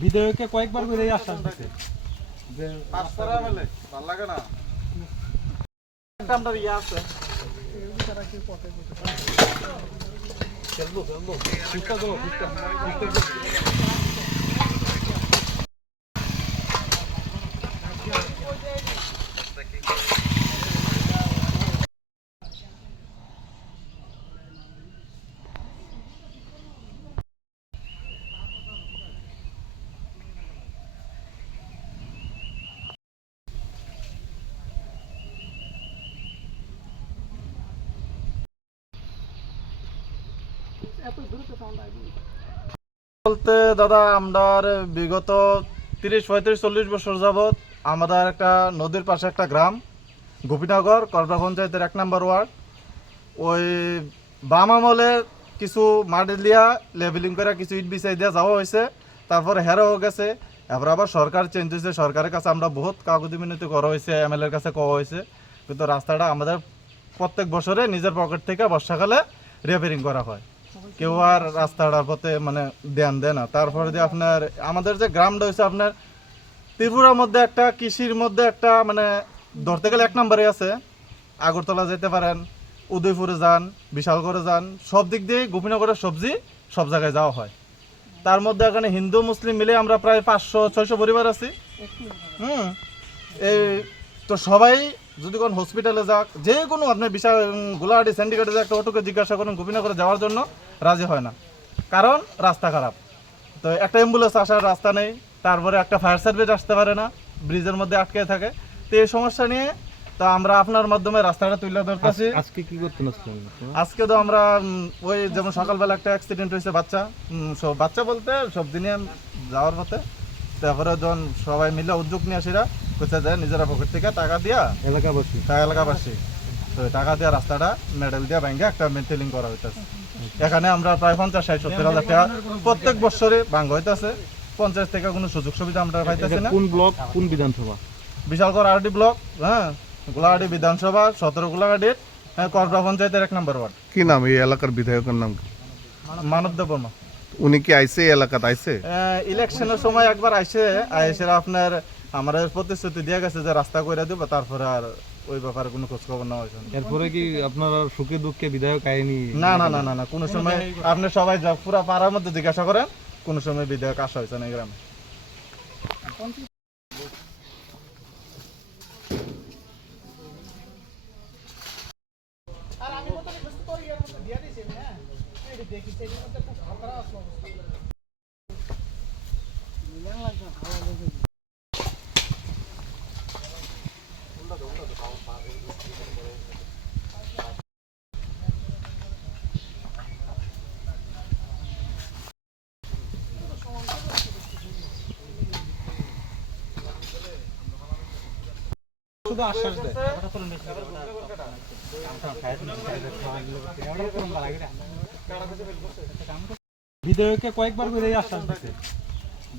বিধায়ককে কয়েকবার করে আশ্বাস দিতে যে বলতে, দাদা, আমার বিগত তিরিশ, পঁয়ত্রিশ, চল্লিশ বছর যাবৎ আমাদের একটা নদীর পাশে একটা গ্রাম, গোপীনগর করবা পঞ্চায়েতের এক নম্বর ওয়ার্ড। ওই বাম আমলে কিছু মাটি লিয়া লেভেলিং করে কিছু ইট বিছাই দিয়ে যাওয়া হয়েছে তারপরে হেরো গেছে। এবার আবার সরকার চেঞ্জ হয়েছে সরকারের কাছে আমরা বহুত কাগজি মিনতি করা হয়েছে এম এল এর কাছে কওয়া হয়েছে কিন্তু রাস্তাটা আমাদের প্রত্যেক বছরে নিজের পকেট থেকে বর্ষাকালে রিপেয়ারিং করা হয়। কেউ আর রাস্তাটার পথে মানে ধ্যান দেয় না। তারপরে যে আপনার, আমাদের যে গ্রামটা হয়েছে আপনার, ত্রিপুরার মধ্যে একটা, কৃষির মধ্যে একটা মানে ধরতে গেলে এক নম্বরে আছে। আগরতলা যেতে পারেন, উদয়পুরে যান, বিশালগড়ে যান, সব দিক দিয়ে গোপীনগরের সবজি সব জায়গায় যাওয়া হয়। তার মধ্যে এখানে হিন্দু, মুসলিম মিলে আমরা প্রায় পাঁচশো, ছয়শো পরিবার আছি। হুম, এই তো সবাই যদি কোন হসপিটালে যাক যে কোনো আপনি বিশাল গোলাহাটি সিন্ডিকেটে যে একটা অটোকে জিজ্ঞাসা করেন গোপীনগরে যাওয়ার জন্য রাজি হয় না। কারণ রাস্তা খারাপ। তো একটা অ্যাম্বুলেন্স আসার রাস্তা নেই তারপরে একটা ফায়ার সার্ভিস আসতে পারে না ব্রিজের মধ্যে আটকে থাকে। তো এই সমস্যা নিয়ে তো আমরা আপনার মাধ্যমে রাস্তাটা তুলে ধরতেছি আজকে কি করতে আসলেন আজকে তো আমরা ওই যেমন সকালবেলা একটা অ্যাক্সিডেন্ট হয়েছে বাচ্চা। সব বাচ্চা বলতে সব দিনে যাওয়ার পথে। তারপরে যখন সবাই মিলে উদ্যোগ নিয়ে আসিরা। কোথায় যায় নিজেরা পকেট থেকে টাকা দিয়া এলাকাবাসী। টাকা এলাকাবাসী। তো টাকা দিয়া রাস্তাটা মেডেল দিয়া ব্যাংকে একটা মেন্টেলিং করা হইতেছে। এখানে আমরা প্রায় পঞ্চাশ ষাট সত্তর হাজার টাকা প্রত্যেক বছরে ভাঙ্গ হইতেছে। পঞ্চাশ থেকে কোনো সুযোগ সুবিধা আমরা পাইতেছি না। কোন ব্লক কোন বিধানসভা? বিশালগড় আরডি ব্লক হ্যাঁ গোলাঘাটি বিধানসভা সতেরো গোলাঘাটির হ্যাঁ করবা পঞ্চায়েতের এক নম্বর ওয়ার্ড। কি নাম? এই এলাকার বিধায়কের নাম কি? মানব দেবর্মা উনি কি আইসে এলাকাত? আইসে ইলেকশনের সময় একবার আইসে আইসে আপনার আমাদের প্রতিশ্রুতি দিয়ে গেছে যে রাস্তা করে দিব তারপরে আর ওই ব্যাপারে কোনো খোঁজ খবর নেওয়া হয়েছে। এরপরে কি আপনার সুখে দুঃখে বিধায়ক আইনি না না না না না কোনো সময় আপনি সবাই যা পুরো পাড়ার মধ্যে জিজ্ঞাসা করেন কোনো সময় বিধায়ক আসা হয়েছে না এই গ্রামে শুধু আশ্বাস দেয়। বিধায়ককে কয়েকবার করে আশ্বাস দিতে।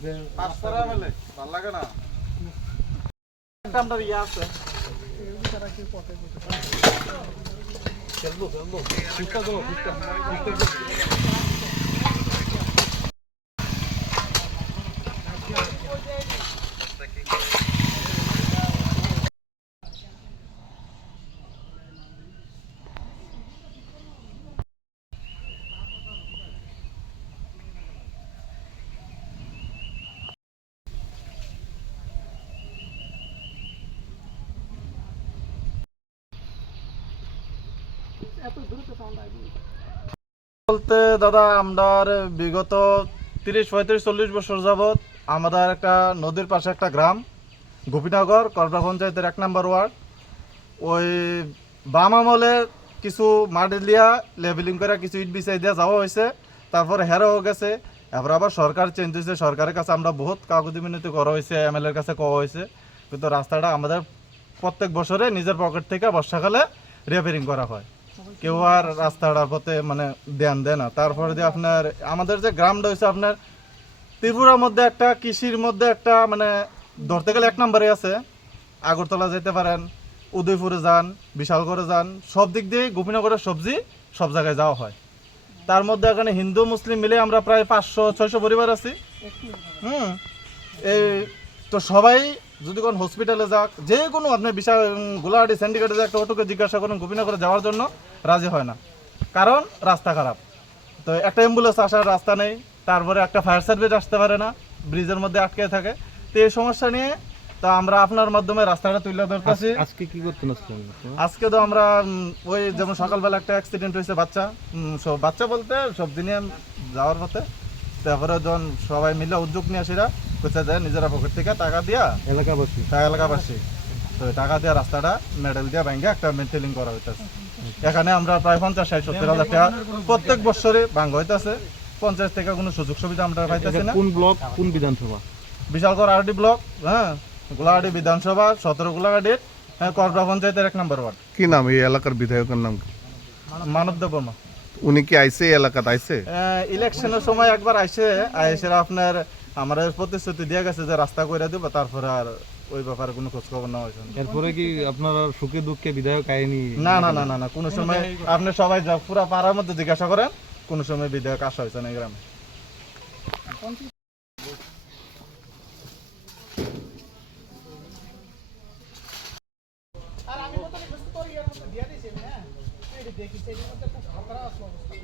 যে ভালো লাগে না। ইয়ে আছে। বলতে, দাদা, আমার বিগত তিরিশ, পঁয়ত্রিশ, চল্লিশ বছর যাবৎ আমাদের একটা নদীর পাশে একটা গ্রাম, গোপীনগর করবা পঞ্চায়েতের এক নম্বর ওয়ার্ড। ওই বাম আমলে কিছু মাটি লিয়া লেভেলিং করে কিছু ইট বিছাই দিয়ে যাওয়া হয়েছে তারপরে হেরো গেছে। এবার আবার সরকার চেঞ্জ হয়েছে সরকারের কাছে আমরা বহুত কাগজি মিনতি করা হয়েছে এমএলএর কাছে কওয়া হয়েছে কিন্তু রাস্তাটা আমাদের প্রত্যেক বছরে নিজের পকেট থেকে বর্ষাকালে রিপেয়ারিং করা হয়। কেউ আর রাস্তাটার পথে মানে ধ্যান দেয় না। তারপরে যে আপনার আমাদের যে গ্রামটা হয়েছে আপনার ত্রিপুরার মধ্যে একটা কৃষির মধ্যে একটা মানে ধরতে গেলে এক নম্বরে আছে। আগরতলা যেতে পারেন উদয়পুরে যান বিশালগড়ে যান সব দিক দিয়ে গোপীনগরের সবজি সব জায়গায় যাওয়া হয়। তার মধ্যে এখানে হিন্দু মুসলিম মিলে আমরা প্রায় পাঁচশো ছয়শো পরিবার আছি। হুম। এই তো সবাই যদি কোন হসপিটালে যাক যে কোনো আপনি বিশাল গোলাহাটি সিন্ডিকেটে যে একটা অটোকে জিজ্ঞাসা করেন গোপীনগরে যাওয়ার জন্য রাজি হয় না। কারণ রাস্তা খারাপ। তো একটা অ্যাম্বুলেন্স আসার রাস্তা নেই তারপরে একটা ফায়ার সার্ভিস আসতে পারে না ব্রিজের মধ্যে আটকে থাকে। তো এই সমস্যা নিয়ে তো আমরা আপনার মাধ্যমে রাস্তাটা তুলে ধরতেছি আজকে কি করতে আসলেন আজকে তো আমরা ওই যেমন সকালবেলা একটা অ্যাক্সিডেন্ট হয়েছে বাচ্চা। সব বাচ্চা বলতে সব দিনে যাওয়ার পথে। তারপরে যখন সবাই মিলে উদ্যোগ নিয়ে আসিরা কোথায় যায়? নিজেরা পকেট থেকে টাকা দিয়া এলাকাবাসী। টাকা এলাকাবাসী। তো টাকা দিয়ে রাস্তাটা মেডেল দিয়া ব্যাংকে একটা মেনটেনিং করা হইতেছে। এখানে আমরা প্রায় পঞ্চাশ ষাট সত্তর হাজার টাকা প্রত্যেক বছরে ভাঙ্গ হইতেছে। পঞ্চাশ থেকে কোনো সুযোগ সুবিধা আমরা পাইতেছি না। কোন ব্লক কোন বিধানসভা? বিশালগড় আরডি ব্লক হ্যাঁ? গোলাহাটি বিধানসভা সতেরো গোলাঘাটির হ্যাঁ করবা পঞ্চায়েতের এক নম্বর ওয়ার্ড। কি নাম? এই এলাকার বিধায়কের নাম কি? মানব বর্মা। উনি কি আইছে এই এলাকাত? আইছে? ইলেকশনের সময় একবার আইসে আইসে আপনার আমরা প্রতিশ্রুতি দিয়ে গেছে যে রাস্তা করে দেবো তারপরে আর ওই ব্যাপারে কোনো খোঁজ খবর না। হয়েছে এরপরে কি আপনার সুখে দুঃখে বিধায়ক কাহিনী না না না না না কোনো সময় আপনি সবাই যা পুরা পাড়ার মধ্যে জিজ্ঞাসা করেন কোনো সময় বিধায়ক আসা হয়েছে না গ্রামে। হ্যাঁ? দেখি সেই মধ্যে খুব খারাপ অবস্থা।